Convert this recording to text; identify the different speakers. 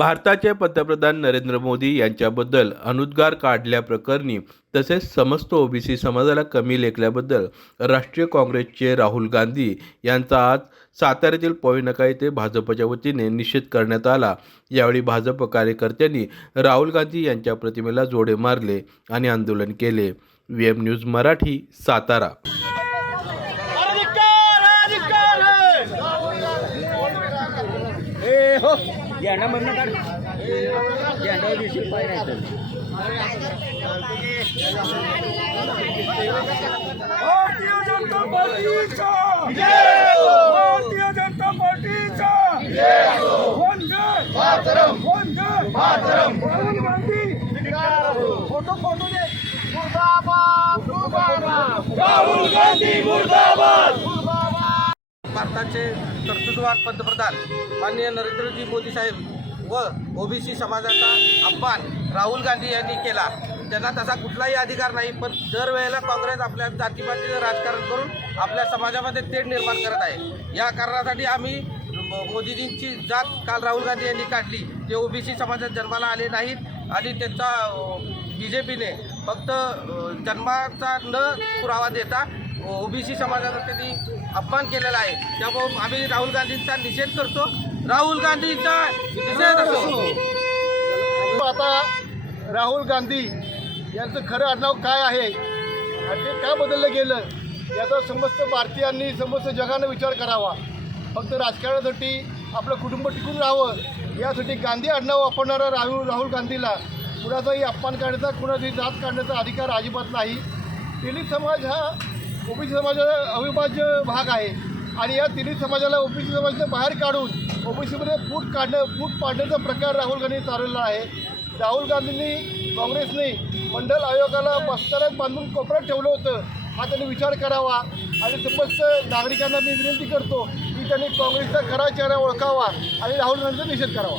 Speaker 1: भारताचे पंतप्रधान नरेंद्र मोदी यांच्याबद्दल अनुद्गार काढल्याप्रकरणी तसेच समस्त ओबीसी समाजाला कमी लेखल्याबद्दल राष्ट्रीय काँग्रेसचे राहुल गांधी यांचा आज साताऱ्यातील पॉईनाका येथे भाजपच्या वतीने निषेध करण्यात आला. यावेळी भाजप कार्यकर्त्यांनी राहुल गांधी यांच्या प्रतिमेला जोडे मारले आणि आंदोलन केले. V M news Marathi Satara.
Speaker 2: हो! झेंडा मधनं काढ. झेंडा दिवशी पाय नाही
Speaker 3: भारतीय जनता पार्टीचा. भारतीय जनता पार्टीचा. वंदे. मातरम. वंदे. मातरम. राहुल गांधी. फोटो फोटो दे. मुर्दाबाद मुर्दाबाद. राहुल गांधी मुर्दाबाद.
Speaker 4: भारताचे कर्तृत्ववान पंतप्रधान माननीय नरेंद्रजी मोदी साहेब व ओबीसी समाजाचा अपमान राहुल गांधी यांनी केला. त्यांना तसा कुठलाही अधिकार नाही पण दरवेळेला काँग्रेस आपल्या जातीपातीचं राजकारण करून आपल्या समाजामध्ये तेढ निर्माण करत आहे. या कारणासाठी आम्ही मोदीजींची जात काल राहुल गांधी यांनी काढली. ते ओबीसी समाजात जन्माला आले नाहीत आणि त्यांचा बी जे पीने फक्त जन्माचा न पुरावा देता ओबीसी समाजाचा त्यांनी अपमान केलेला आहे. त्यामुळे आम्ही राहुल गांधींचा निषेध करतो. राहुल गांधींचा निषेध करतो
Speaker 3: आता राहुल गांधी यांचं खरं आडनाव काय आहे? आणि ते का बदललं गेलं? याचा समस्त भारतीयांनी समस्त जगानं विचार करावा. फक्त राजकारणासाठी आपलं कुटुंब टिकून राहावं. यासाठी गांधी आडनाव वापरणारा राहुल राहुल गांधीला कुणाचाही अपमान करण्याचा कुणाचाही जात काढण्याचा अधिकार अजिबात नाही. तिन्ही समाज हा ओबीसी समाजाचा अविभाज्य भाग आहे. आणि या तिन्ही समाजाला ओबीसी समाजाच्या बाहेर काढून ओबीसीमध्ये फूट काढणं फूट पाडण्याचा प्रकार राहुल गांधी चालवला आहे. राहुल गांधींनी काँग्रेसने मंडल आयोगाला बस्ताऱ्यात बांधून कोपऱ्यात ठेवलं होतं. हा त्यांनी विचार करावा. आणि समस्त नागरिकांना मी विनंती करतो की त्यांनी काँग्रेसचा खरा चेहरा ओळखावा आणि राहुल गांधीचा निषेध करावा.